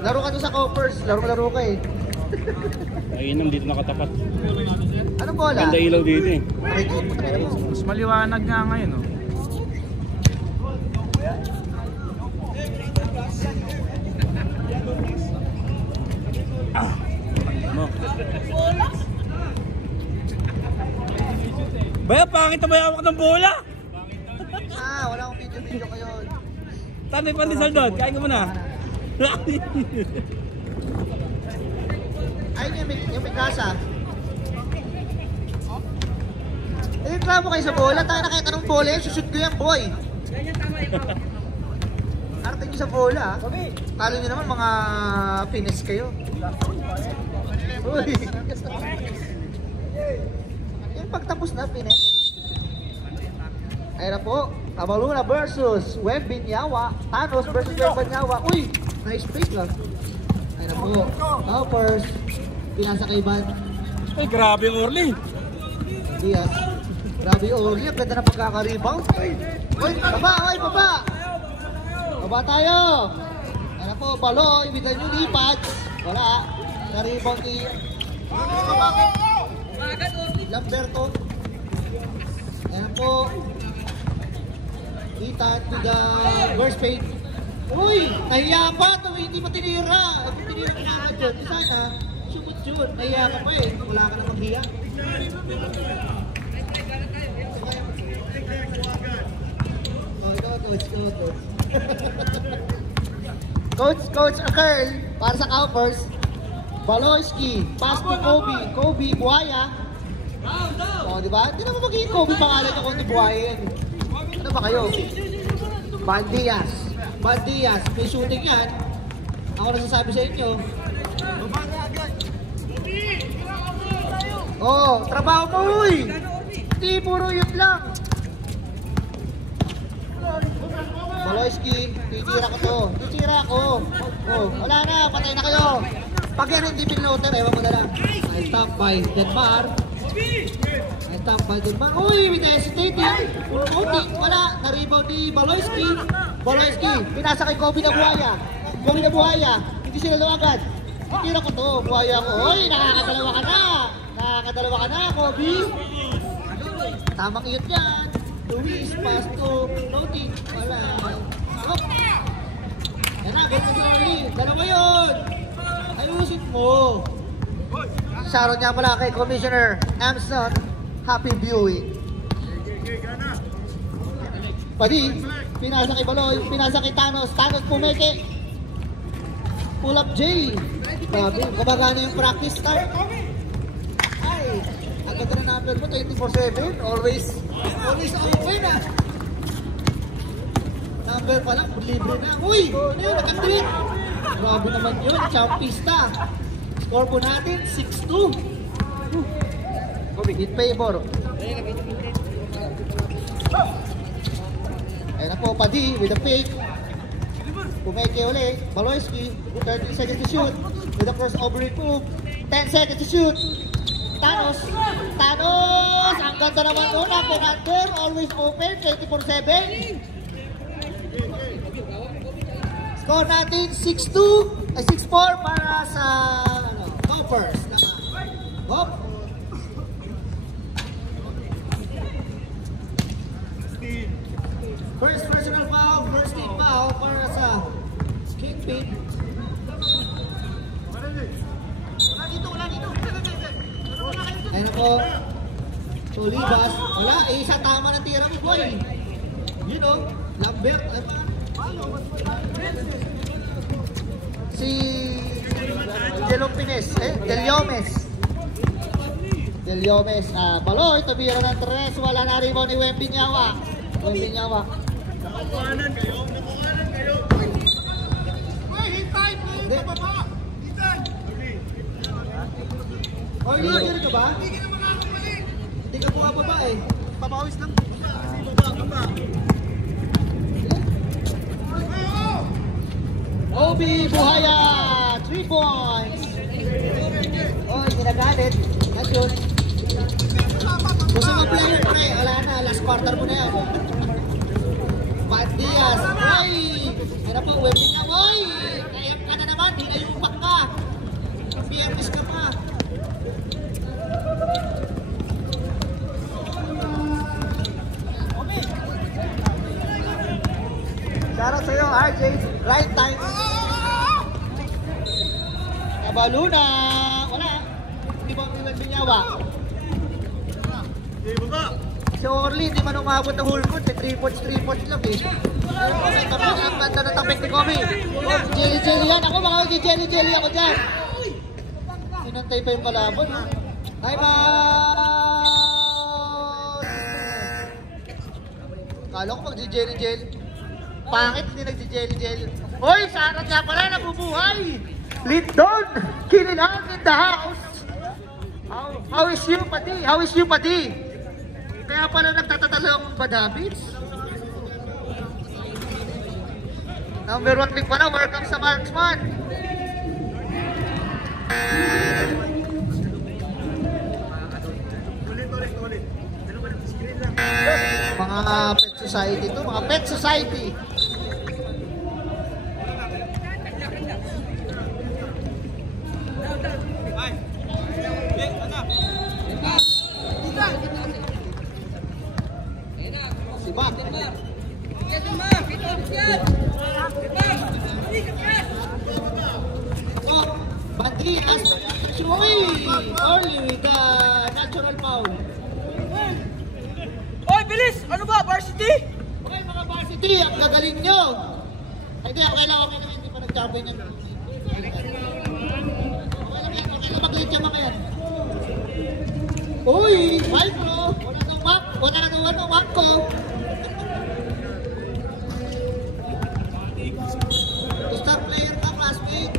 Laro ka doon sa Coppers. Laro ka eh. Ayun dito nakatapat. Anong bola? Ganda ilaw dito eh. Mas maliwanag nga ngayon, oh. Mo. Baya, pangit na may hawak ng bola! Wala akong video kayo. Tanay pandesal doon, kain ka muna. Ayun yung may kasa. Reklamo kayo sa bola. Tayo na kahit anong bola yan, sushoot ko yan, boy. Arte nyo sa bola. Kala nyo naman mga finish kayo. Uy. Yung pagtapos na finish. Ayun na po. Tabaluna versus Wembinyawa. Thanos versus Wembinyawa. Uy! Nice pick lang. Ayun na po. Toppers. Pinasa kay Van. Ay, grabe yung Orly. Diaz. Grabe yung Orly. Ang ganda na pagkaka-rebound. Uy! Baba! Uy! Baba! Baba tayo! Ayun na po. Balo. Ibitan nyo lipat. Wala. Na-rebound ni Lamberto. Ayun na po. Ethan to the burst fade. Uy! Nahiya pa! Hindi pa tinira! Tinira ka na dyan. Sana, sumut yun. Nahiya ka pa eh. Wala ka na maghiya. Coach Akal, para sa Coppers. Baloyski, pass to Kobe. Kobe, Buhaya. O, diba? Hindi naman magiging Kobe pangalan niya kung di Buhaya yan. Ano ba kayo? Bandias, may shooting yan. Ako nasasabi sa inyo. Oh, trabaho mo, uy! Hindi, puro yun lang. Baloyski, titira ko to. Titira ko. Oh, wala na, patay na kayo. Pag yan hindi pinloader, ewan mo na lang. Nice stop by Denmar. Uy, with hesitating. Wala. Na-rebound ni Baloyski. Baloyski, pinasa kay Kobe na Buhaya. Hindi sila luwagad. Tira ko to, Buhaya ko. Uy, nakakadalawa ka na, Kobe. Tamang iyot yan. Luis, pass to floating. Wala. Hop. Yan na, ganyan sila ulit. Dalawa yun. Ayusin mo. Shoutout niya pala kay Commissioner Amson. Happy viewing. Padi, pinasa kay Baloy, pinasa kay Thanos. Thanos pumeke. Pull up J. Grabe, kumagana yung practice start. Ay, ang ganda na number mo, 24/7. Always open ah. Number pa lang, libre na. Uy, ano yun, nakatreat. Grabe naman yun, champista. Score po natin, 6-2. In favor. Ayun na po, Padi with a fake. Pumeke ulit, Baloyski, 30 seconds to shoot. With a crossover move, 10 seconds to shoot. Thanos! Ang ganda naman una, Penander, always open, 24/7. Score natin, 6-4 para sa Coppers. Hop! First personal foul, first team foul para sa Kingpin. Wala dito. Ayan na po. Tulibas. Wala, isa tama ng tira mo, boy. You know, Lambert. Si Del Yomes. Baloy, tabira ng tres. Wala na rin mo ni Wembinyawa. Nakukuhanan kayo. Uy, hintay po yung baba. Hintay. Oh, yun ka ba? Hindi ka na makakabalik. Hindi ka bumababa eh. Papawis lang. Kasi baba. Obi Buhaya, 3 points. Oh, ginagalit. Nashoot. Gusto mo player pre, wala na, last quarter mo na yan. Bandias, ay! Ano po, Wembinyawa, boy! Kayap ka na naman, di na Para sa'yo, RJ. Right time. Kabaluna. Wala. Hindi ba ang binyawa? Si Orly, hindi man umabot ng whole court. 3 points lang eh. Ang ganda ng tapik ni Kobe. Jelly yan. Ako baka jelly ako dyan. Sinantay pa yung kalaban. Time out! Kala ko mag-jelly. Pangit, hindi nag-jelly. Hoy, sarap nga pala, nabubuhay! Lindon! Kinilang in the house! How is you, Pati? Kaya pala nagtatatalo ang bad habits? Number 1 pick pala, welcome sa marksman! Mga pet society to, mga pet society. Si Bak. Oh, Bandias. Chuy! Early with the natural foul. Oy, bilis! Ano ba? Varsity? Okay, mga varsity, ang gagaling nyo. Hindi, okay lang, hindi pa nag-champion yan. Okay lang, mag-lead yung mga yan. Uy, wild bro. Wala nang wak ko. Star player ka, classmate.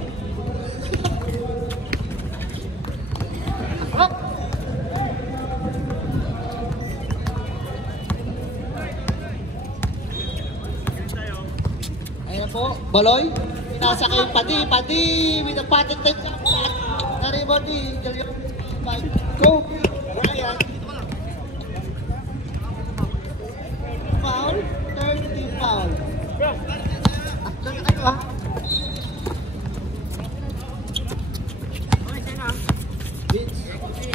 Oh. Ayan po, Baloy. Nasa kay Pati with the patented Naribody. Go. Ryan. Foul. 30 foul. Diyan ka tayo ha. Vince.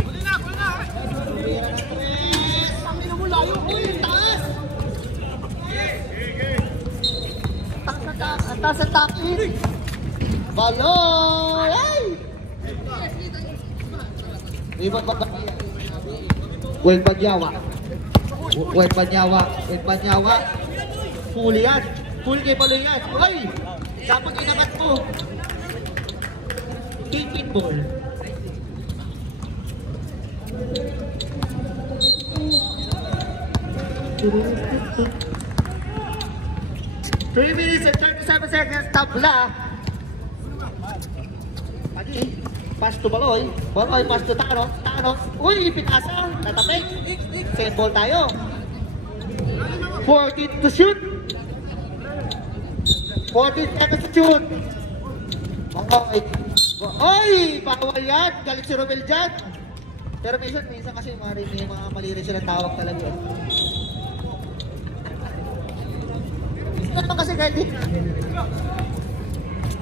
Huli na! Pira ng 3. Ang minumula yung taas. Taas ang takit. Baloy! Ay! Ibang babaki. Well Panyawa. Huli yan. Huli kay Baloy yan. Ay! Dapat inangat mo. Kicking ball. Three minutes and 37 seconds. Tabla. Pagi. Pass to Baloy. Pass to Tano. Uy, pinasa. Tatapik. Second ball tayo. 14 to shoot. 14 seconds to shoot. Okay. Oy! Bawal yan. Galit si Romel dyan. Pero minsan kasi may mga mali rin silang tawag talaga. Ito kasi galit.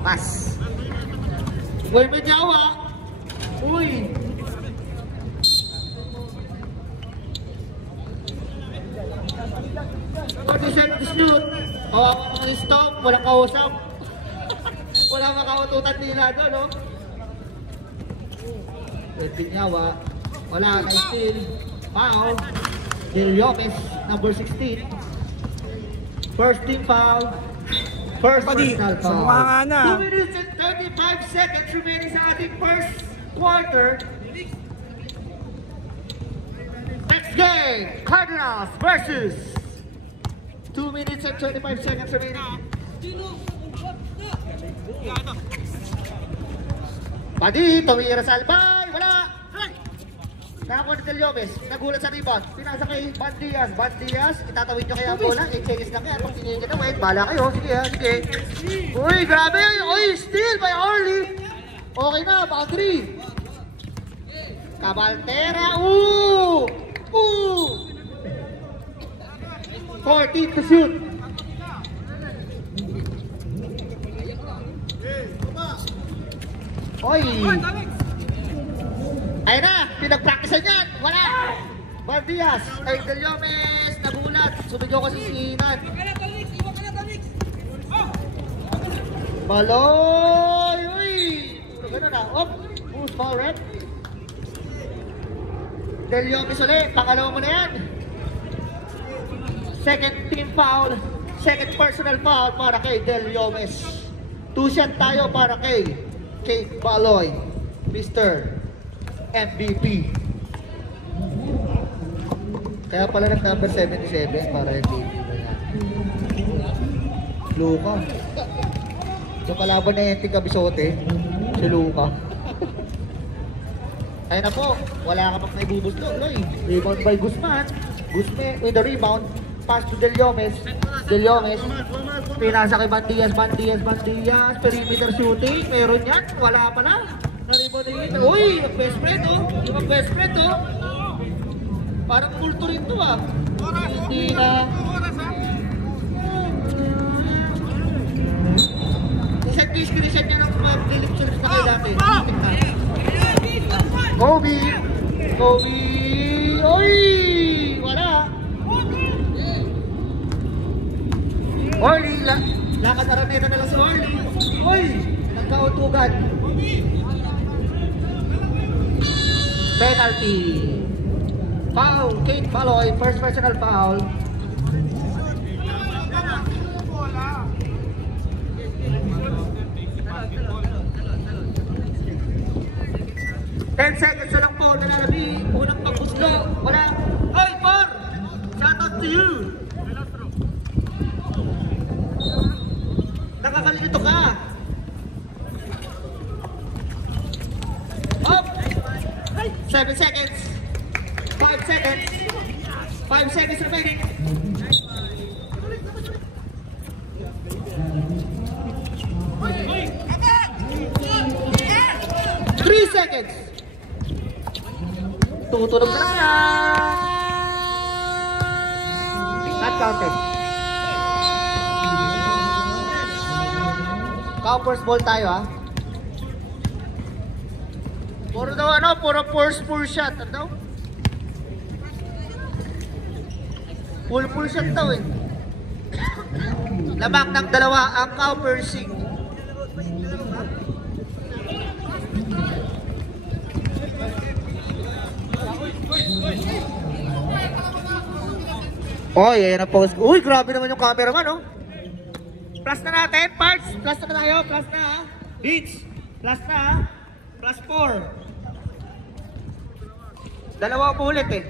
Pass. Gol Medyawa. Uy! To shoot. Kawawa mga stop, walang kausap. Walang makaututan nila doon, no? Medyawa. Wala na steal. Foul. Del Lopez, number 16. First team foul. First personal foul. Sumukha nga na. 2 minutes and 35 seconds remaining sa ating first quarter. Next game, Cardinals versus 2 minutes and 25 seconds remaining. Padi, tumira sa albay, wala! Nakakuha ni Del Lopez, nagulat sa rebound. Pinasa kay Bandias, itatawid nyo kaya ang bola, 8 seconds lang yan. Pag sinigyan na, wait, bala kayo, sige. Uy, grabe, uy, steal by Orly. Okay na, boundary. Cabaltera, 14 to shoot. Oy! Ayun na, pinag-practicean yan. Wala! Bandias, ay Del Lopez, nagulat. Sumigaw kasi si Inan. Baloy! Uy! Ganun na. Op! Who's foul, rep? Del Yomes ulit. Pangalawa mo na yan. Second team foul. Second personal foul para kay Del Yomes. 2 shot tayo para kay Baloy. Mr. MVP. Kaya pala nag-number 77 para MVP na yan. Luka. Yung kalaban na Enti Cabisote, si Luka. Ayun na po, wala ka pang naibubusto. Rebound by Guzman. Guzman with the rebound. Pass to Del Yomes. Del Yomes. Pinasa kay Bandias. Perimeter shooting. Meron yan. Wala pala. Na-rebound din. Uy, mag-best friend oh. Yung mag-best friend oh. Parang kulto rin to ah. Hindi na. Screenshot niya ng delete search na kayo dati. Kobe! Oy! Wala! Orly! Lakad Araneta na lang si Orly. Oy! Nagkautugan. Penalty. Foul. Kate Baloy. First personal foul. 10 seconds na lang po, nalalabi. Unang pagpuslo. Wala. Hoy, Por! Shout out to you! Nakakalito ka. Up! 7 seconds. 5 seconds. 5 seconds remaining. Seconds. Tutunog na yan. Not counted. Cow first ball tayo ha. Puro daw ano, puro full shot. Ano daw? Full shot daw eh. Labak ng dalawa ang cow pursing. Oy, ayan ang post. Uy, grabe naman yung cameraman, oh. Plus na natin, parts. Plus na tayo, plus na, ha. Beats. Plus na, ha. Plus 4. Dalawa po ulit, eh.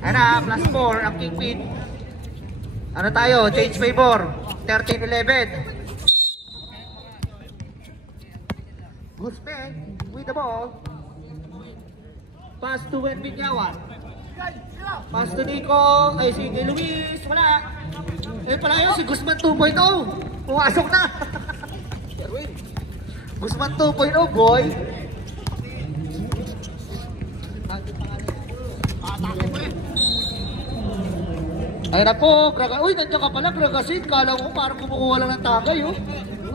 Ayan na, plus 4, ang kingpin. Ano tayo? Change favor. 13-11. Guzman with the ball. Pass to Wenbin Yawan. Pass to Nico. Ay, si Luis. Wala. Eh pala yun, si Guzman 2.0. Pumasok na. Guzman 2.0, boy. Ayun na po. Uy, nandiyan ka pala, Gragasin. Kala mo parang kumukuha lang ng tagay, oh.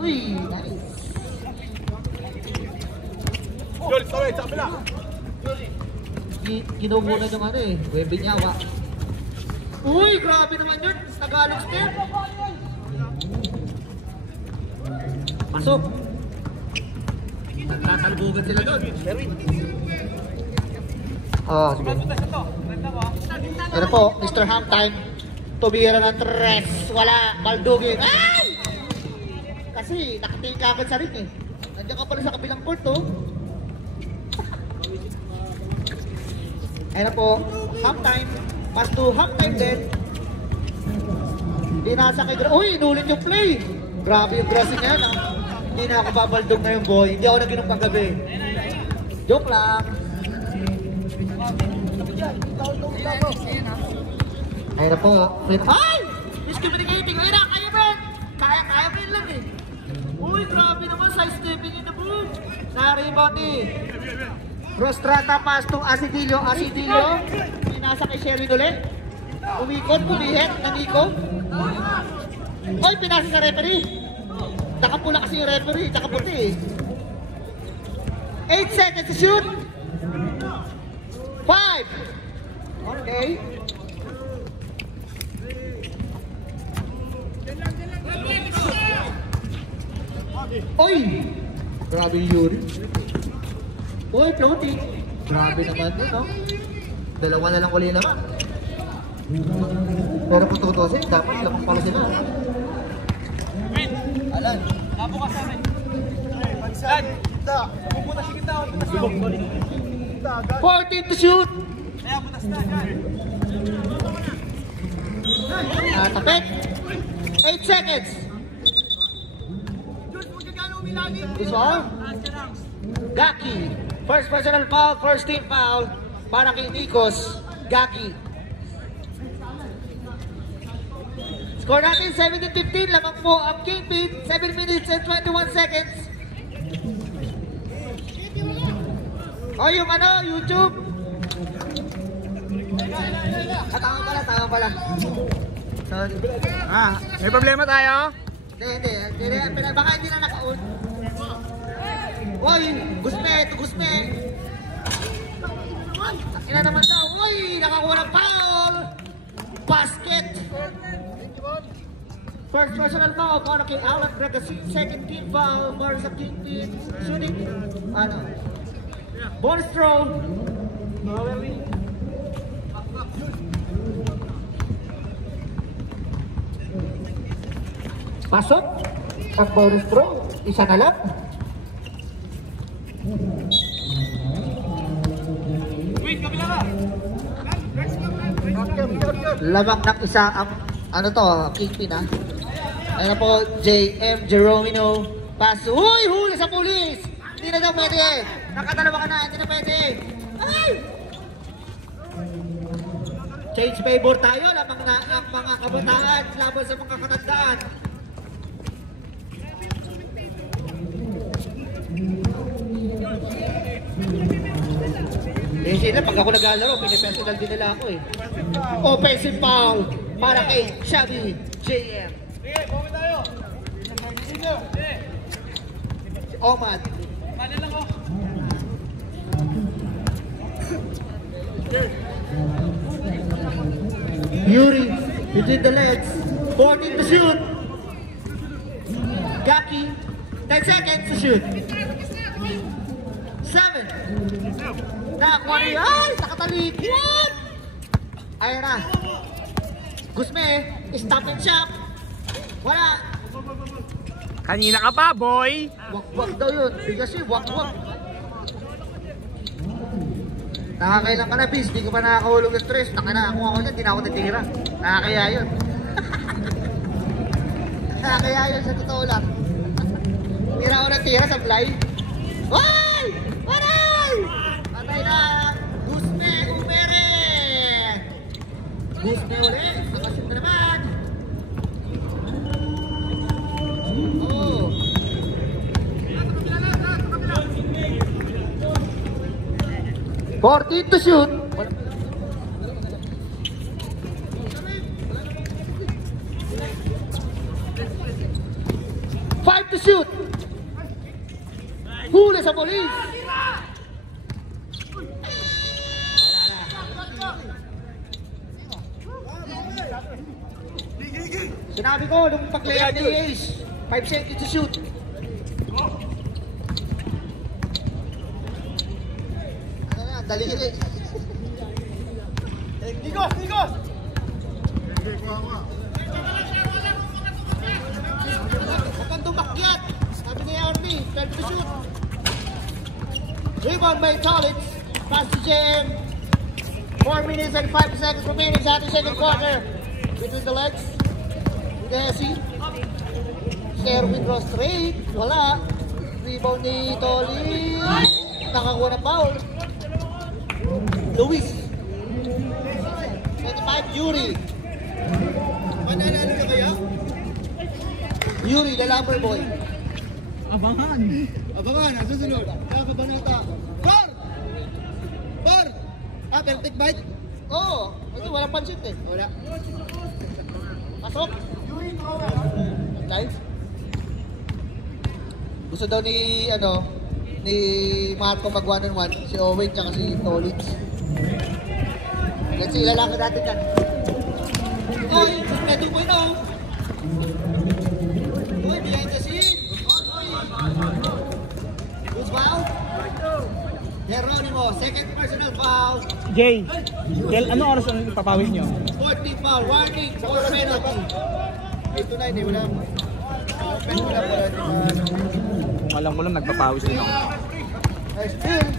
Uy, nice. Jol, sorry, sa kapila. Ginubunan yung ano eh, Wenbin Yawa. Uy, grabe naman yun. Tagalog step. Pasok. Tatalbugan sila doon. Ah, sige. Ano po, Mr. Halftime. Tumira ng tres. Wala, Baldugin. Ay! Kasi nakatingin ka agad sa ring eh. Nandiyan ka pala sa kabilang court oh. Ayun na po, halftime. Pass to halftime din. Hindi nasa kay Grace. Uy, inulit yung play. Grabe yung Grace niya na. Hindi na ako babaldog na yung boy. Hindi ako naginom kagabi. Joke lang. Ayun na po. Ay! Miscommunicating. Ayun na, kaya ba? Kaya mo yun lang eh. Uy, grabe naman. Size stepping in the boot. Na-rebound eh. Rostrata pass to Asidillo. Pinasa kay Sherwin ulit. Umikot, pumihit na Nico. Oy, pinasa sa referee. Nakapula kasi yung referee, nakaputi eh. 8 seconds to shoot. 5. Okay. Oy! Grabe yung Yuri. Oy, floating. Grabe naman yun, no? Dalawa na lang uli naman. Pero kung tutusin, dapat lamang pala sila. Alan. Kapo ka sa akin. Pagsan. Kita. Pupunta si kita. 14 to shoot. Kaya putas na. Tapit. 8 seconds. This one. Gaki. First personal foul, first team foul. Para kay Nikos. Gaki. Score natin 17-15. Lamang po ang Kingpin. 7 minutes and 21 seconds. O yung ano, YouTube. Tama pala. Sorry. May problema tayo? Hindi. Baka hindi na naka-on. Uy, Gusme. Ina naman daw. Uy, nakakuha ng foul. Basket. First personal foul para kay Alan Gregory. Second team foul para sa Kingpin. Shooting. Bonus throw. Pasok. Ang bonus throw. Isa na lang. Lamang ng isa ang ano to, Kingpin ha. Ano po, JM Jeromino. Pass. Uy, huli sa pulis. Hindi na daw pwede. Nakadalawa ka na, hindi na pwede. Ay! Change favor tayo. Lamang na ang mga kabataan laban sa mga katandaan. Eh sila, pag ako naglalaro, pinipersonal din nila ako eh. Offensive foul para kay Shabby JM. Sige, bumili tayo. Si Omad. Kanya lang oh. Yuri, between the legs. 14 to shoot. Gaki, 10 seconds to shoot. 7. Nakakuha niya. Ay, nakatalikod. Ayan na. Gusme, stop and shop. Wala. Kanina ka pa, boy! Wak-wak daw yun. Bigas yun, wak-wak. Nakakailan ka na, bis. Di ka pa nakakahulog ng stress. Nakakakuha ko niya, di na ako natira. Nakakaya yun. Nakakaya yun sa totoo lang. Tira ako natira sa fly. Ay! Aray! Patay na! Gusme Umere! Gusme ulit. Nakasin na naman. Oh. 14 to shoot. Five to shoot. Huli sa polis. Sinabi ko nung pag-layout ni Ace, 5 seconds to shoot. Ano na, dali-dali. Nikos! Huwag kang tumakyat. Sabi ni Army, 12 to shoot. Rebound by Tolitz. Pass to JM. 4 minutes and 5 seconds remaining sa ating second quarter. Between the legs. Desi. Sherwin draw straight. Wala. Rebound ni Tolitz. Nakakuha ng foul. Luis. 25, Yuri. Mananalo ka kaya? Yuri, the lumber boy. Abangan, ang susunod. Kaya kabanata. Bar! Bar! Ah, perfect bite? Oo. Ito, walang pansit eh. Wala. Pasok. Guys? Gusto daw ni, ni Marco mag 1-on-1. Si Owen tsaka si Tolitz. Let's see, lalaki natin yan. Uy, may 2.0. Uy, behind the scene. Uy, Oh, second personal foul. Jay, ano oras ang ipapawis nyo? 14 foul. Warning for penalty. 8 to 9 eh. Wala. Kung alam ko lang nagpapawis din ako. Nice steal.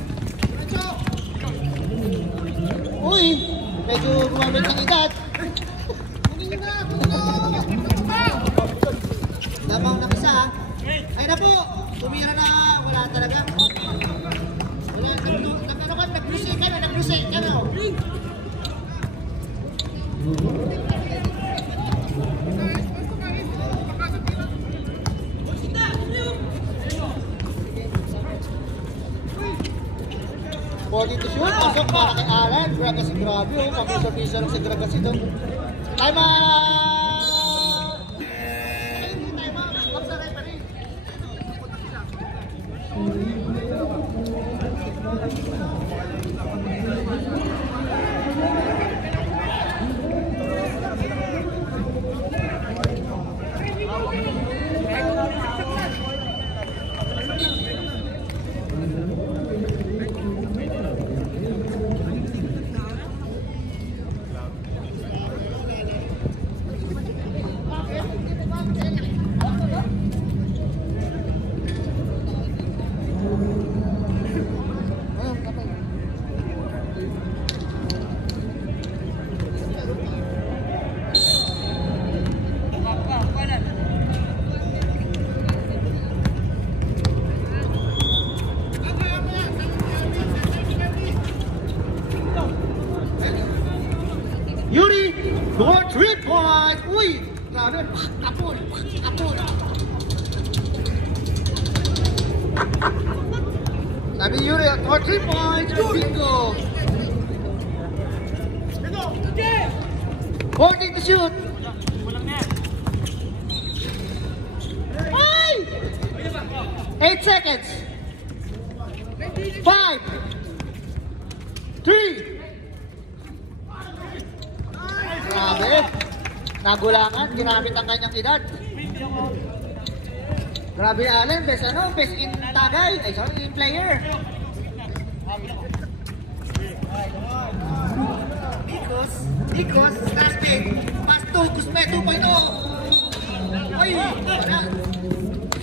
Uy, medyo gumamit ng edad. Lamang ng isa. Ay na po, tumira na. Wala talaga. Wala, nag-lusay ka na, nag-lusay ka na. Body to shoot, pasok para kay Alan. Grabe si grabe, oh. Pag-isa lang si grabe si doon. Time out! Time out. Wag sa referee. Yuri, score 3 points. Uy, grabe. Apol. Sabi ni Yuri, score 3 points. Bingo. 14 to shoot. Ay! 8 seconds. 5, 3. Grabe. Nagulangan, ginamit ang kanyang edad. Grabe Allen, best in tagay. Ay, sorry, in player. Nikos, Starsmate, pass 2, Cusme 2.0. Ay, wala.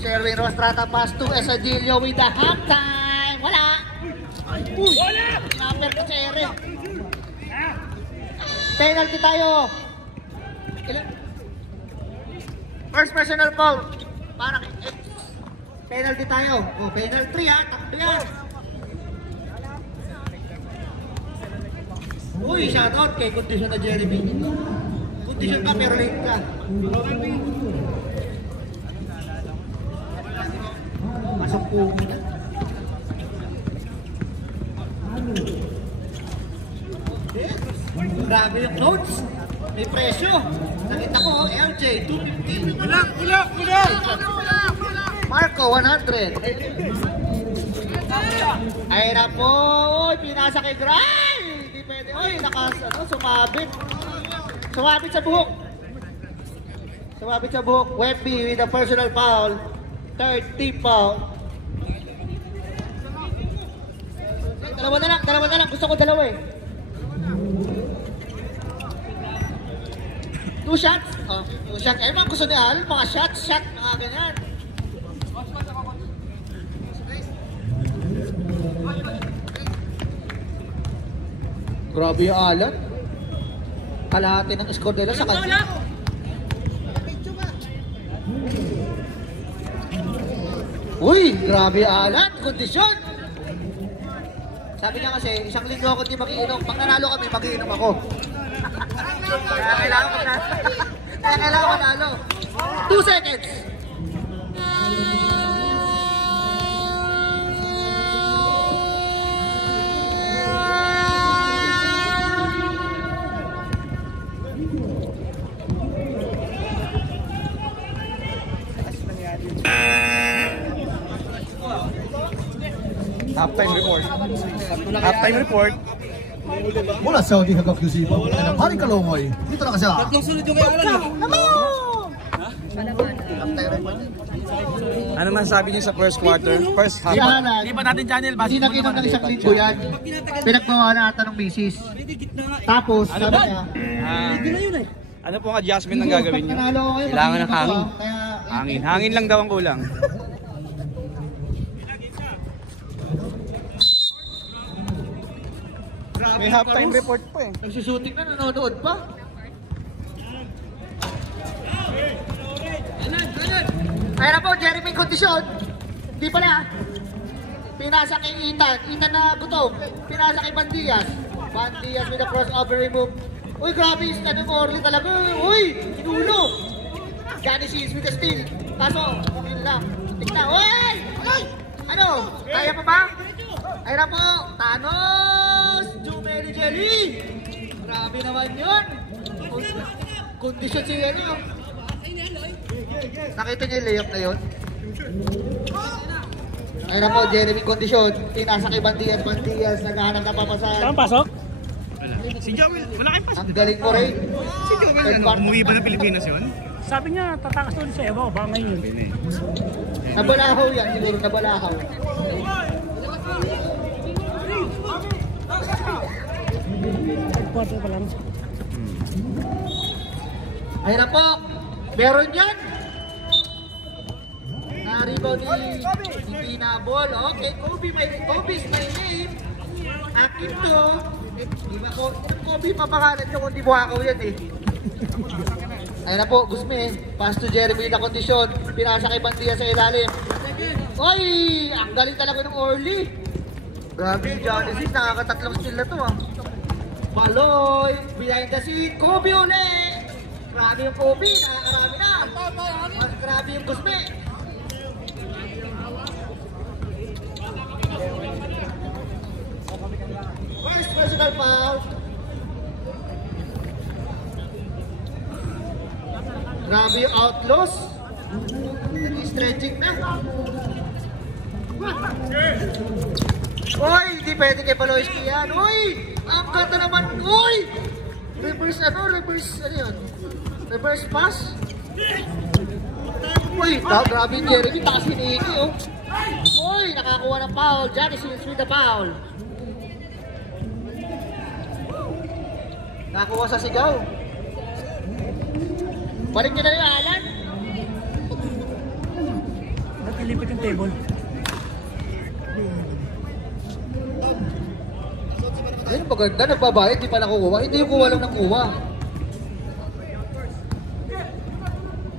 Sherwin Rostrata, pass 2, Esadillo with the halftime. Wala. Uy, number ko si Eric. Penalty tayo. First personal foul. Para penalty tayo. Oh, penalty ha. Takbo yan. Uy, shoutout kay condition na Jeremy. Condition ka pero late ka. Pasok po. Grabe yung clothes. May presyo. Nakita ko, LJ, 250. Ulak! Marco, 100. Ay na po. Uy, pinasa kay Gray. Hindi pwede. Uy, sumabit. Sumabit sa buhok. Webby with a personal foul. Third team foul. Dalawa na lang. Gusto ko dalawa eh. 2 shots? Oh, 2 shots. Eh, mga gusto ni Al, mga shots, mga ganyan. Grabe yung Alan. Kalahati ng score nila sa kanya. Uy, grabe Alan. Kondisyon. Sabi niya kasi, isang linggo ako hindi mag-iinom. Pag nanalo kami, mag-iinom ako. Kaya kailangan manalo. 2 seconds. Halftime report. Mula sa Saudi hanggang QC, Hari Kalongoy. Dito na kasi. Tatlong sunod yung kaya alam. Ano masasabi niyo sa first quarter? First half? Si Alan, Di ba natin channel? hindi nakinom ng isang linggo yan. Pinagbawa na ata ng misis. Tapos, sabi niya, Ano pong adjustment ang gagawin niyo? Panalo ko kayo, Kailangan ng mag-iingat hangin. ako, kaya Hangin. Hangin lang daw ang kulang. grabe May yung halftime Carlos. report pa eh. Nagsusuting na, nanonood pa. Ayun na po, Jeremy kondisyon. Di pala. Pinasa kay Ethan. Ethan na gutom. Pinasa kay Bandias. Bandias with a crossover remove. Uy, grabe yung stand ng Orly talaga. Uy, inulo. Johnny Seals with a steal. Kaso, yun lang. Tignan. Uy! Uy! Ano? Kaya pa ba? Ayun na po. Thanos! Jumeli Jelly! Grabe naman yun. Kondisyon siya ano. Nakita niyo yung layup na yun? Ayun na po, Jeremy kondisyon. Tinasa kay Bandias. Bandias, naghahanap na papasan. Saan pasok? Si Joel, wala kayong pasok. Ang galing mo rin. Si Joel, umuwi ba ng Pilipinas yun? Sabi niya, tatakas doon sa Evo. Baka ngayon. Nabalahaw yan, siguro nabalahaw. Quarter pa lang. Ayun na po, meron yan. Na-rebound ni Nabol. Okay, Kobe's my name. Akin to. Diba ko, Kobe papangalan nyo kung di buhakaw yan eh. Ayun na po, Guzme. Pass to Jeremy na kondisyon. Pinasa kay Bandias sa ilalim. Oy! Ang galing talaga ng Orly. Grabe, Johnny Seals. Nakakatatlong steal na to ah. Baloy! Behind the scene. Kobe ulit! Grabe yung Kobe. Nakakarami na. Mas grabe yung Guzme. First personal foul. Grabe yung Outlaws. Nag-stretching na. Uy! Hindi pwede kay Baloyski yan. Uy! Ang ganda naman. Uy! Reverse ano yun? Reverse pass? Uy! Grabe yung Jeremy. Takas hinihingi oh. Uy! Nakakuha ng foul. Johnny Seals with the foul. Nakakuha sa sigaw. Balik nyo na yung Alan. Ba't nilipit yung table? Ayun, maganda. Nagbabayad. Di pa nakukuha. Hindi yung kuha lang ng kuha.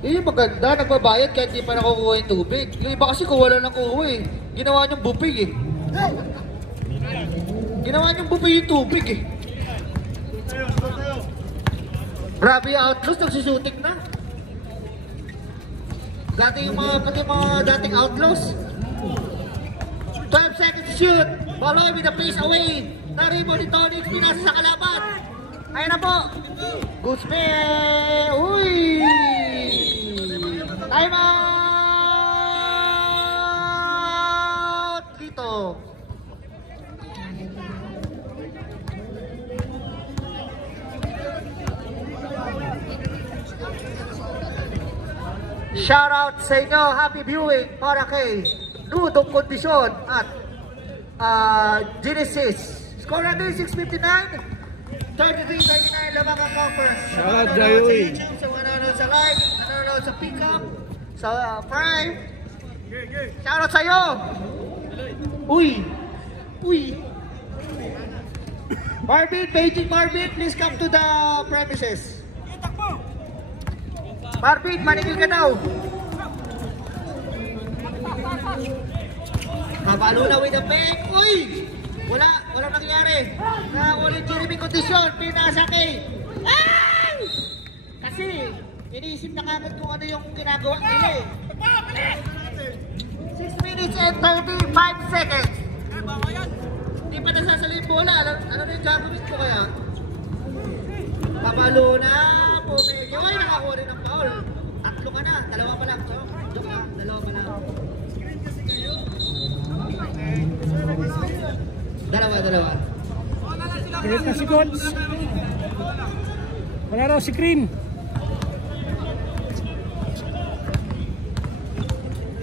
Yung maganda. Nagbabayad kahit di pa nakukuha yung tubig. Yung iba kasi kuha lang ng kuha eh. Ginawa niyong buffet eh. Ginawa niyong buffet yung tubig eh. Grabe yung Outlaws, nagsisutik na. Dati yung pati mga dating Outlaws. 12 seconds to shoot. Baloy with the face away. Naribo ni Tony, pinasa sa kalaban. Ayun na po. Guzme. Uy! Time out! Dito. Shout out sa inyo, happy viewing para kay Ludong Kondisyon at Genesis. Score natin 6:59, 33-39 lamang ang conference. Shout out, Sa Joey. YouTube, sa nanonood sa live, nanonood sa pick-up, sa Prime. Shout out sa iyo. Uy! Marvin, Beijing Marvin, please come to the premises. Marvin, manigil ka daw. Kabalo na with the back. Uy! Walang nangyari. Ulit Jeremy kondisyon. Pinasa kay. Ay! Kasi, iniisip na kagad kung ano yung ginagawa nila eh. 6 minutes and 35 seconds. Hindi pa nasasali yung bola. Ano na yung gagawin ko kaya? Kabalo na. Pumigil. Ay, nakakuha rin ng foul. Tatlo ka na. Dalawa pa lang. Joke na. Dalawa pa lang. Dalawa. Galit na si Coach. Wala raw si Green.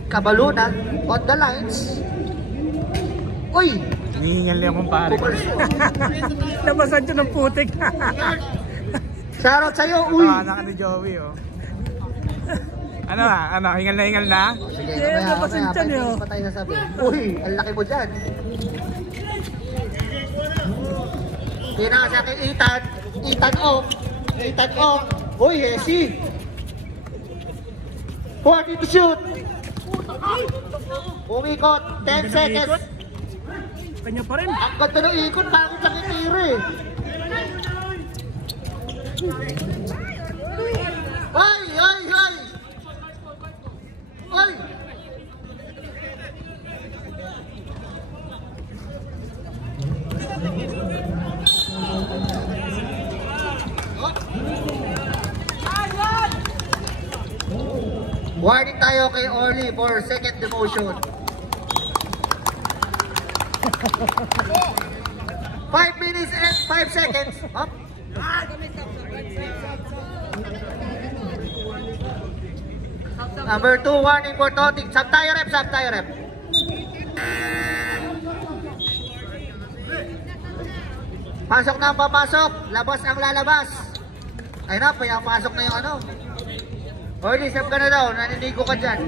Cabalunan on the lines. Uy! Hinihingal niya kung pare. Labasan siya ng putik. Shoutout sa'yo, uy! Anak ni Joey, oh. Ano, hingal na? Sige, Yeah, mamaya, napasin mamaya, siya niyo. pa tayo sasabi. Uy, ang laki mo dyan. Pinaka kay Ethan. Ethan off. Uy, Hesi. 40 to shoot. Umikot, 10 seconds. Kanya pa rin. Ang ganda ng ikot, bakit lang itira eh. Ay! Ay! Warning tayo kay Orly for second demotion. 5 minutes and 5 seconds. Up. Number 2, warning for Toting. Sub tayo rep. Pasok na ang papasok. Labas ang lalabas. Ayun na, pasok na yung ano. Orly, sub ka na daw. Naninigo ka dyan.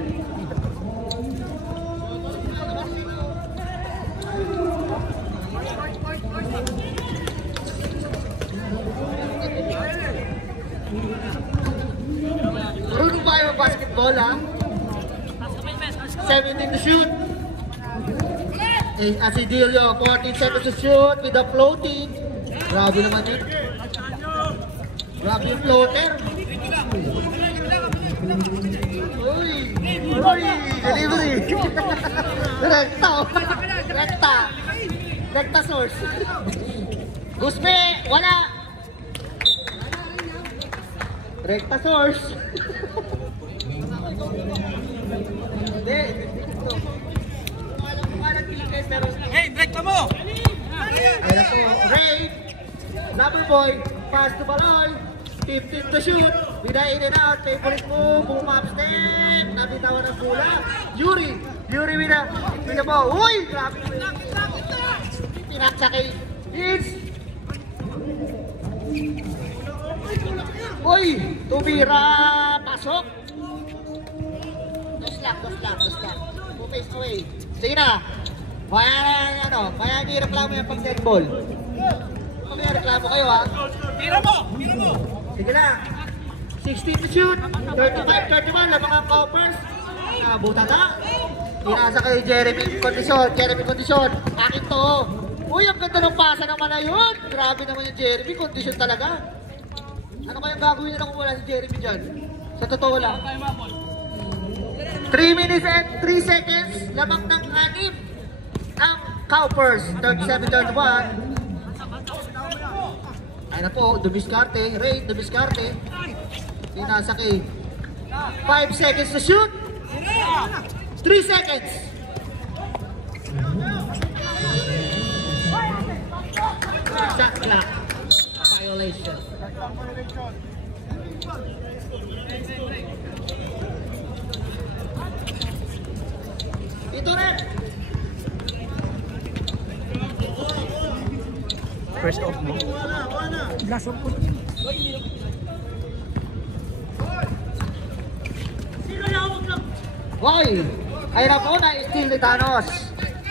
Marunong ba kayo basketball, ha? 17 to shoot. Asidilio, 14 seconds to shoot with the floating. Grabe naman yun. Grabe yung floater. Uy! Delivery! Rekta source. Gusme, wala! Rekta source. Hindi. Hey, direkta mo! Ayan po, Ray. Number boy, pass to Baloy. 15 to shoot. Bida in and out. Favorite move. Boom up step. Nabitawan ng bola. Yuri with po. Uy! Grabe. Pinaksa kay Hits. Uy! Tumira. Pasok. Dos lang. Face away. Sige na. Kaya nireklamo yung pag-dead ball. Kaya reklamo kayo, ha? Tira mo! Sige na. 16 to shoot. 35-31. Lang mga coppers. Buta na. Pinasa kay Jeremy Condition. Akin to. Uy, ang ganda ng pasa naman na yun. Grabe naman yung Jeremy. Condition talaga. Ano kayang gagawin nila kung wala si Jeremy dyan? Sa totoo lang. 3 minutes and 3 seconds. Lamang ng 6 ang Cowpers. 37-31. Ayun na po, Dumiskarte, Ray, Pinasa kay 5 seconds to shoot. 3 seconds. Shot clock. Violation. Ito rin. First off mo. Last of all. Hoy! Ay na po, na-steal ni Thanos.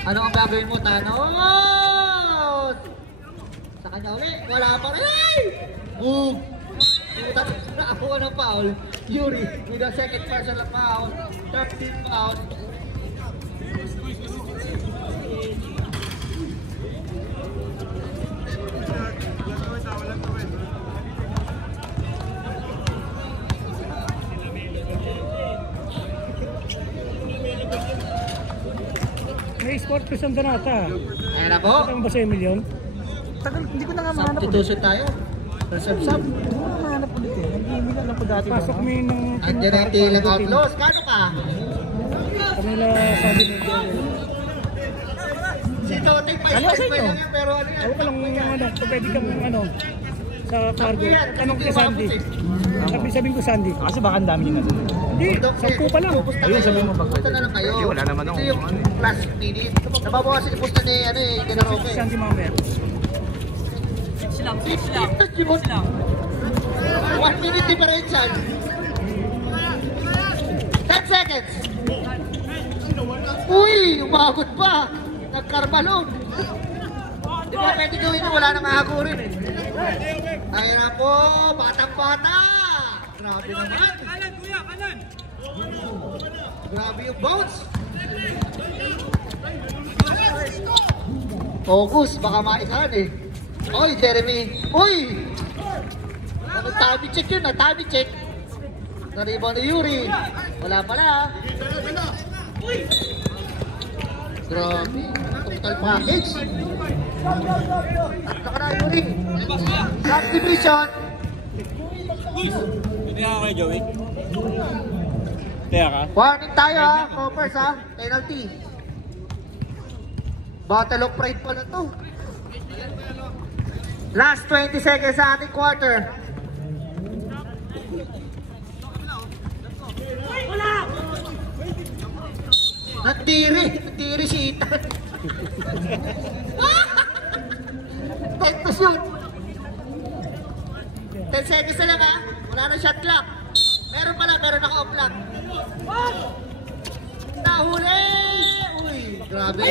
Ano ang gagawin mo, Thanos? Sa kanya uli, wala pa rin. Ay! Boom! Nakakuha ng foul. Yuri with a second personal foul. 13 foul. May sport person doon ata. Ayan na po. Ito ba sa Emilyon? Tagal, hindi ko na nga mahanap ulit. Substitution tayo. Reserve sub. Hindi ko na mahanap ulit eh. Nag-email lang ako dati. Pasok mo yun ng... Andiyan ang tilang outlaws. Kano ka? Kanila sabi ni Si Toting pa Ano sa inyo? lang yan, pero ano yan? Ako ka lang ano, kung pwede kang ano, sa cargo. Tanong kay Sandy. Sabi ko Sandy. Kasi baka ang dami nyo na. Hindi, 10 pa lang. Ayun, sabihin mo ba? Pusta na lang kayo. Hindi, wala naman ako. Ito yung last minute. Nababawasan yung pusta ni, General Roque. Sandy mamaya. Ito, 1 minute differential. 10 seconds. Uy, umabot pa. Nagkarbalon. Di ba pwede gawin na wala nang hahagurin eh. Ayun na po, batang-bata. Grabe naman. Kanan, kuya, kanan. Grabe yung bounce. Focus, baka maisahan eh. Oy, Jeremy. Uy! Ano, tummy check yun ah, tummy check. Naribaw ni Yuri. Wala pala. Grabe. Total package. Tatlo ka na, Yuri. Subdivision. Hindi ako kay Joey. Kaya ka? Warning tayo ha, Coppers ha. Penalty. Battle of Pride pala to. Last 20 seconds sa ating quarter. Natiri si Ethan. Take to shoot. 10 seconds na lang ha. Wala na shot clock. Meron pala, meron naka-off lang. Nahuli! Uy, grabe.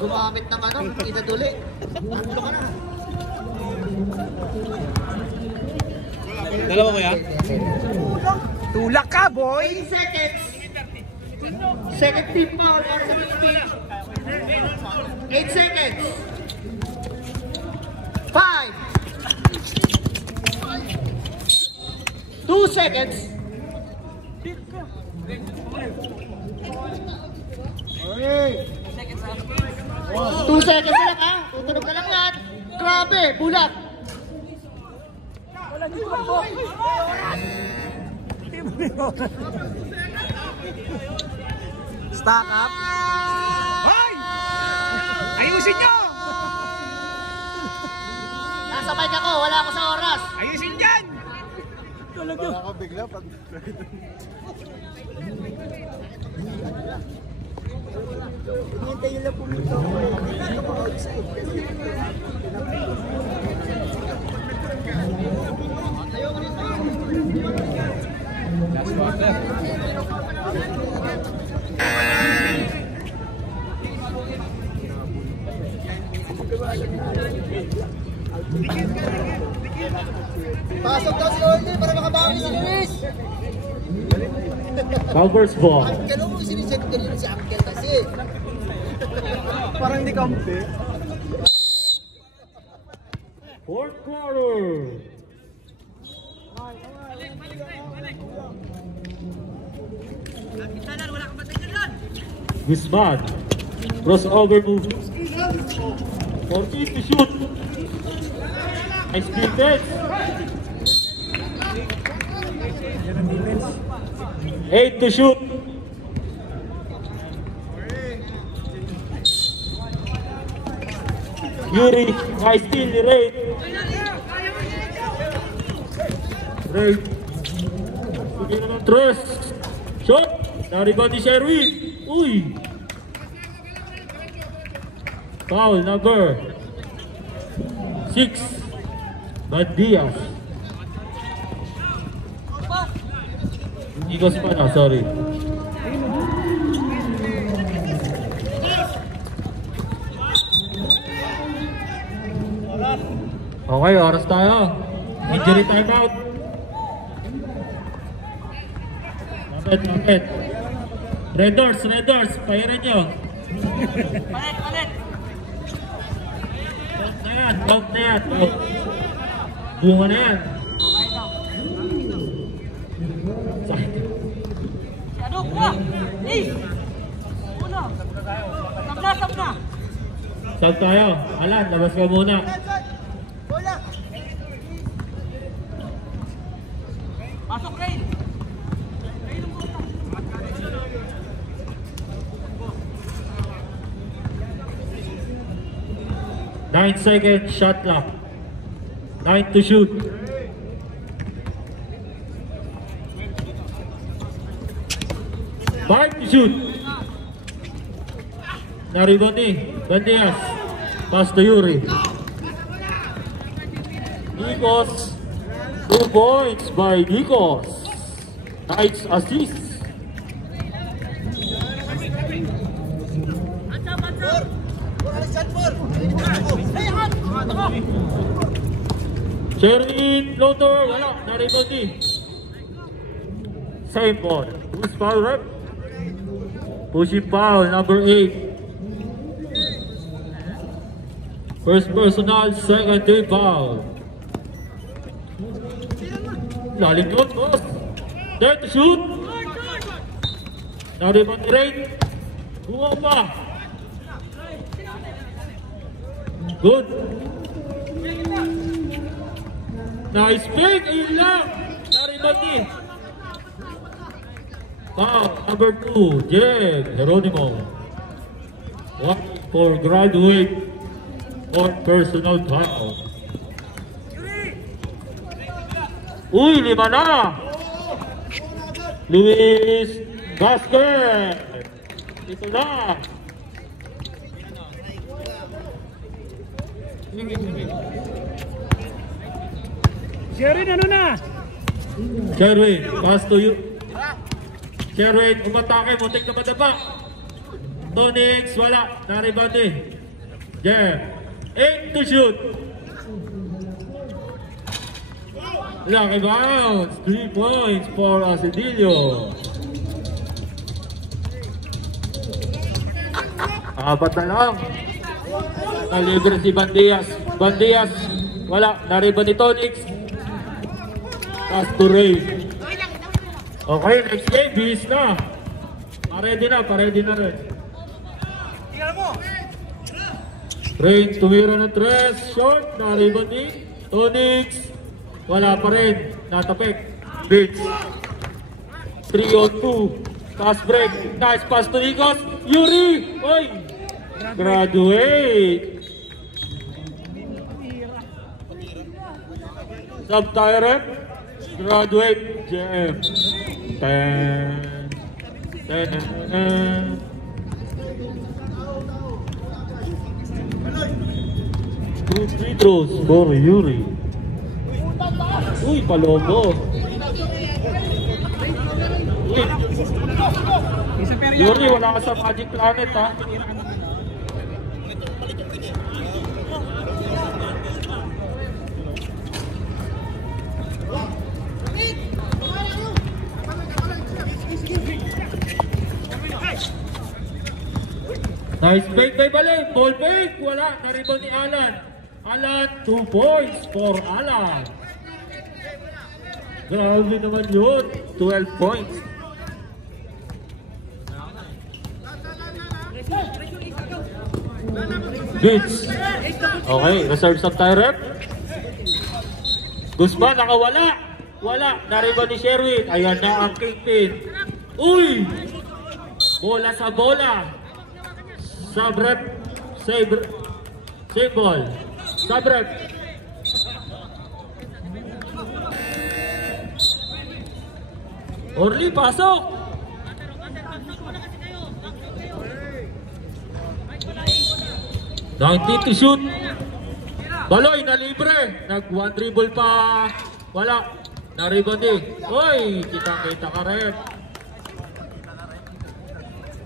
Gumamit ng ano, inaduli. Tatlo ka na. Dalawa ko yan? Tulak ka, boy! 20 seconds. Second team foul para sa Philippines. 8 seconds. 5. 2 seconds. 2 seconds na lang ha. Tutunog na lang yan. Grabe, bulat. Stock up. Hoy! Ayusin nyo! Nasa mic ako, wala ako sa oras. Ayusin dyan! Wala ka bigla pag... Hintayin lang pumito. Last quarter. Pasok daw si Orly para makabawi si Luis. Cowgirls ball. Uncle mo, sinicheck ko rin si Uncle kasi. Parang hindi kampi. Fourth quarter. Guzman. Crossover move. 14 to shoot. Nice defense. 8 to shoot. Yuri, nice steal ni Ray. Ray. Hindi naman Tres. Shot. Na-rebound ni Sherwin. Uy. Foul number 6. Bad Diaz. Igos pa na, sorry. Okay, oras tayo. Injury timeout. Lapit. Red Doors, pahiran nyo. Palit. Out na yan. Bunga na yan. Sakit. Ano kuha? Una. Sabna. Saan tayo? Alan, labas ka muna. Pasok Rain. 9 seconds shot clock. 9 to shoot. 5 to shoot. Naribani, Bandias. Pass to Yuri. Nikos. 2 points by Nikos. Nice assist. Cherry floater, wala, naribani. Same ball. Who's foul rep? Pushing foul, number 8. First personal, second day foul. Lalikot, boss. There to shoot. Naribani rate. Buwa pa. Good. Nice pick, ayun lang. Naribani. Foul, number 2, Jeg Geronimo. 1 for graduate or personal foul. Uy, 5 na. Luis Basket. Ito na. Sherin, ano na? Sherwin, pass to you. Sherwin, umatake, muntik na madaba. Tonix, wala. Naribani. Jeff. 8 to shoot. Lucky bounce. 3 points for Asidillo. 4 na lang. Nalibre si Bandias. Bandias, wala. Naribani Tonix. Pass to Ray. Okay, next game, bis na. Paredy na rin. Ray, tumira ng 3, short, naribani. Tonix, wala pa rin, natapik. Beats. 3 on 2. Pass break. Nice pass to Nikos. Yuri! Oy! Graduate. Sub-tire. Graduate. JM. 10. 2 free throws for Yuri. Uy, palobo. Yuri, wala ka sa Magic Planet, ha? Nice fake by Balay. Ball fake. Wala. Naribon ni Alan. Alan, 2 points for Alan. Grabe naman yun. 12 points. Beats. Okay, reserve sub tayo rep. Guzman, nakawala. Wala. Naribon ni Sherwin. Ayan na ang kingpin. Uy! Bola sa bola. Sub-rep, save ball. Sub-rep. Orly, pasok. Nineteen to shoot. Baloy, na libre. Nag-1 dribble pa. Wala. Na-rebound eh. Oy, kita-kita ka rin.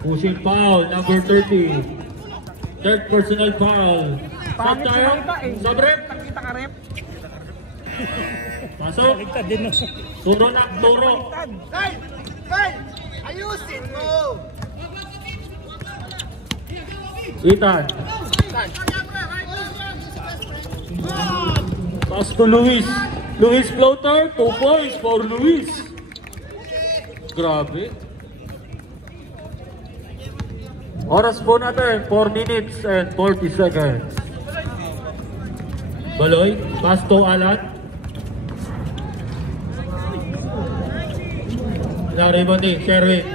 Pushing foul, number 30. Third personal foul. Saan tayo? Sabrep? Kita ka rep. Pasok. Turo na, turo. Hey! Ayusin mo! Ethan. Pass to Luis. Luis floater, 2 points for Luis. Grabe. Oras po natin, 4 minutes and 40 seconds. Baloy, pass to Alan. Naribon ni Sherwin.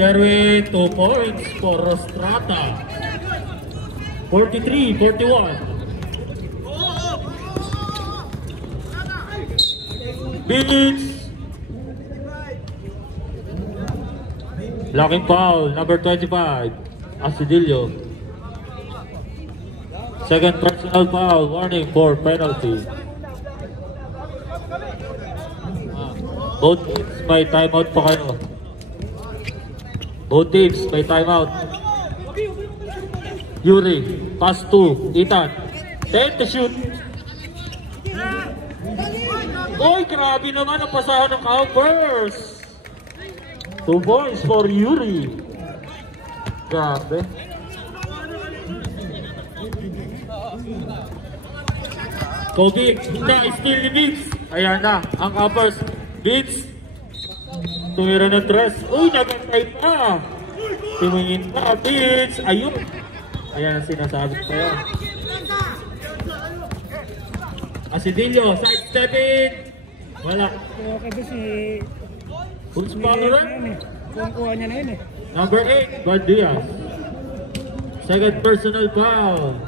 Sherwin, 2 points for Rostrata. 43-41. Beats. Blocking foul, number 25, Asidillo. Second personal foul, warning for penalty. Both teams may timeout pa kayo. Both teams may timeout. Yuri, pass to Ethan. 10 to shoot. Oy, grabe naman ang pasahan ng Cowboys. 2 points for Yuri. Grabe. Kobe, hindi, still ni Vince. Ayan na, ang Cowboys. Vince, tumira ng 3. Uy, nagantay pa. Tumingin pa, Vince. Ayun. Ayan ang sinasabi ko sa'yo. Asidillo, side step in. Wala. Okay ba si... Full spot rin. Kuha niya na yun eh. Number 8, Bad Diaz. Second personal foul.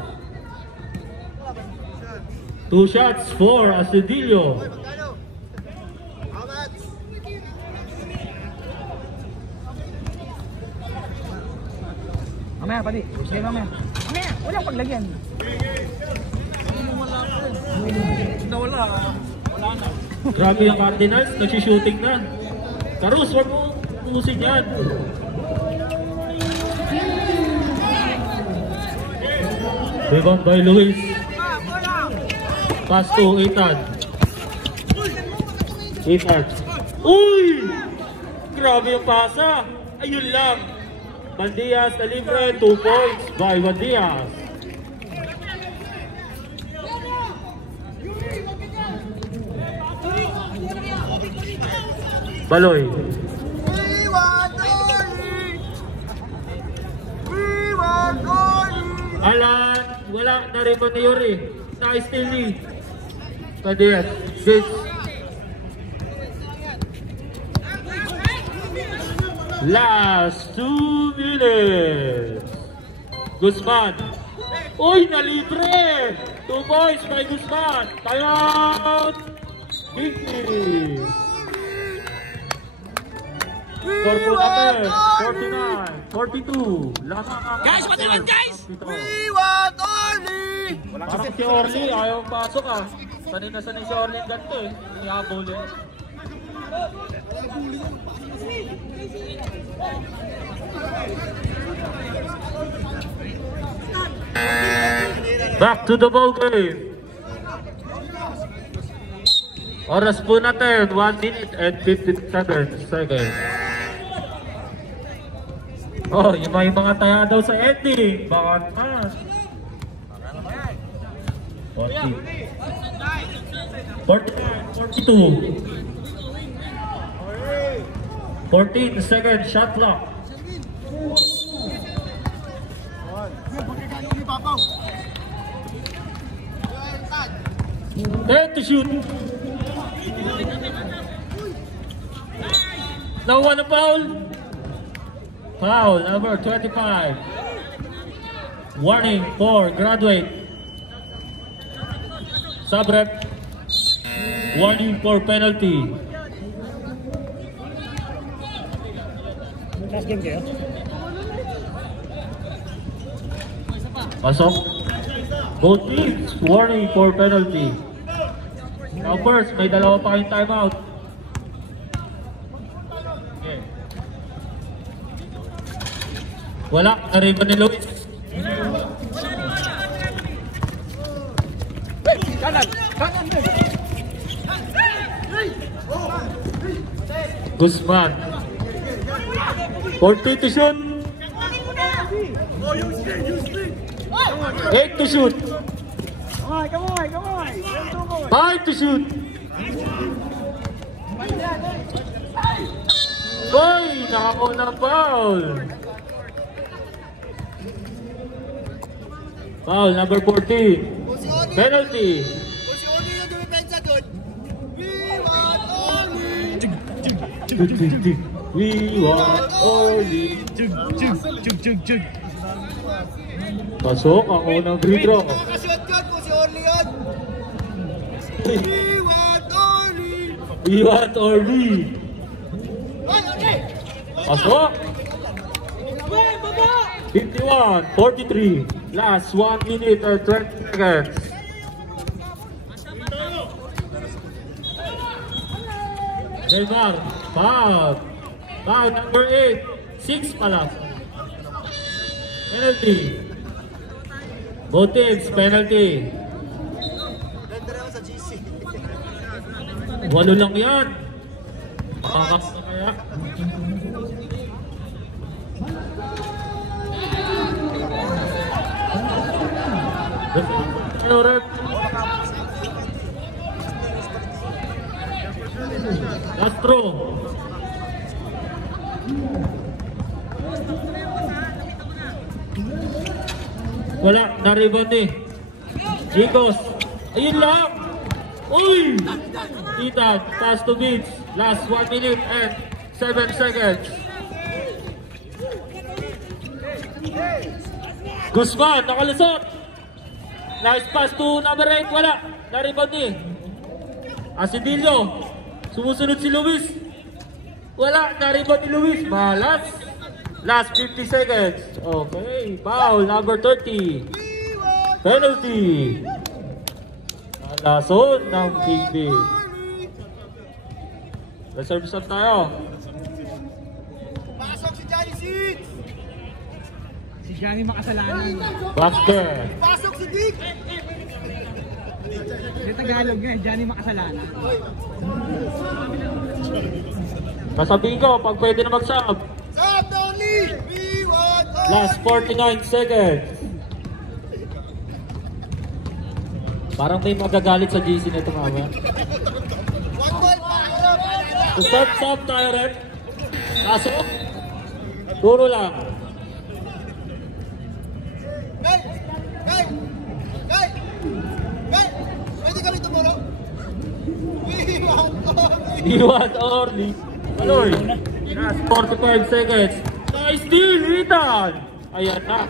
2 shots for Asidillo. Mamaya, pati. Sige, mamaya. Mamaya, walang paglagyan. Nawala. Wala na. Grabe yung Cardinals, nagsishooting na. Karus, wag mo usin yan. Rebound by Luis. Pass to Ethan. Ethan. Uy! Grabe yung pasa. Ayun lang. Bandias na libre, 2 points by Bandias. Baloy. Alan, wala na rin ni Yuri. Na-steal ni Bandias. 6. Last 2 minutes. Guzman. Uy, nalibre. 2 points by Guzman. Timeout. Victory. Score po natin. 49, 42. Guys, patingin guys! We want Orly! Parang si Orly, ayaw pasok ah. Sanay na sanay si Orly yung ganito eh. Ihabulin. Back to the ball game. Oras po natin, 1 minute and 57 seconds. Oh, yung mga taya daw sa ending. Bakit na? 40. 42. 14 second shot clock. Then to shoot. Nakuha na foul. Foul number 25. Warning for graduate. Subrep. Warning for penalty. Last game kayo? Pasok. Both teams warning for penalty. Now first, may dalawa pa kayong timeout. Okay. Wala, nariban ni Luis. Guzman. 40 to shoot. 8 to shoot. Come on! 5 to shoot. Boy, nakakuha ng foul. Foul number 14. Penalty. Kung si Orly yung dumipensa doon, we want Orly! We want only. Pasok ang unang free throw. Nakakashot yun kung si Orly yun! We want Orly! We want only. Ay, okay! Pasok. 51-43. Last 1 minute and 20 seconds. Neymar, foul. Foul number 8. 6 pala. Penalty. Both teams, penalty. Walo lang yan. Makakas na kaya. Castro. Wala, na-rebound eh. Chicos. Ayun lang. Uy! Ethan, pass to Vince. Last 1 minute and 7 seconds. Guzman, nakalusot. Nice pass to number 8. Wala, na-rebound eh. Asidillo. Sumusunod si Luis. Wala, na-rebound ni Luis. Malas. Last 50 seconds. Okay, foul number 30. Penalty. Nalason ng King B. Reserve shot tayo. Pasok si Johnny Six! Si Johnny makasalanan. Back there. Pasok si Dick! Sa Tagalog nga, Johnny makasalanan. Kasabihin ko, pag pwede na mag-sub. Sub, Tony! We want all! Last 49 seconds. Parang may magagalit sa GC na ito, mama. 1 ball pa! Sub tayo rin. Kaso, turo lang. Guy! Guy! Guy! Guy! Pwede kami tumuro? We want all! Iwan Orly. Aloy. Last 45 seconds. Nice deal, Ethan. Ayan na.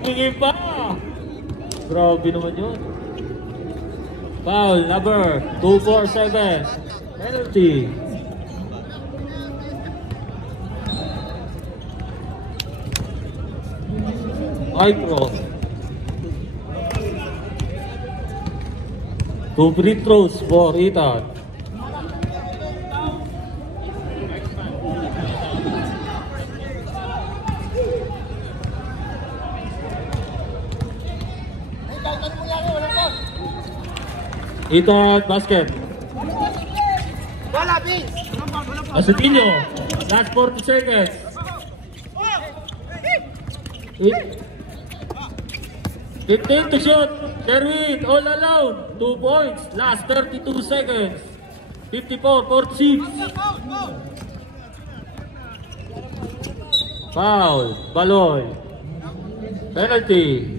Hingin pa. Grabe naman yun. Foul number 247. Penalty. Micro. 2 free throws for Ethan. Ethan, basket. Wala, Vince! Asidillo. Last 40 seconds. 15 to shoot. Sherwin, all allowed. 2 points. Last 32 seconds. 54-46. Foul. Baloy. Penalty.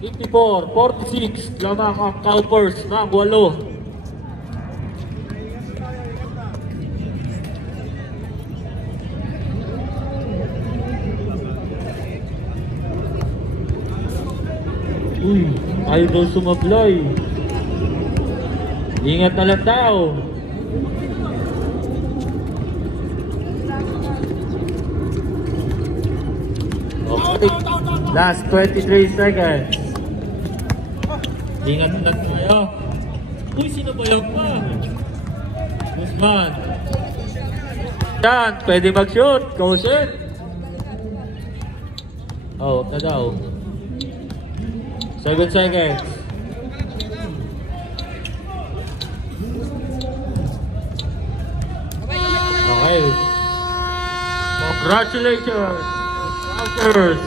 54-46. Lamang ang Cowpers ng 8. Uy, ayaw daw sumablay. Ingat na lang daw. Okay. Last 23 seconds. Ingat na lang tayo. Uy, sino ba yan pa? Guzman. Yan, pwede mag-shoot. Go shoot. Oh, na daw. 7 seconds. Okay. Congratulations, Routers.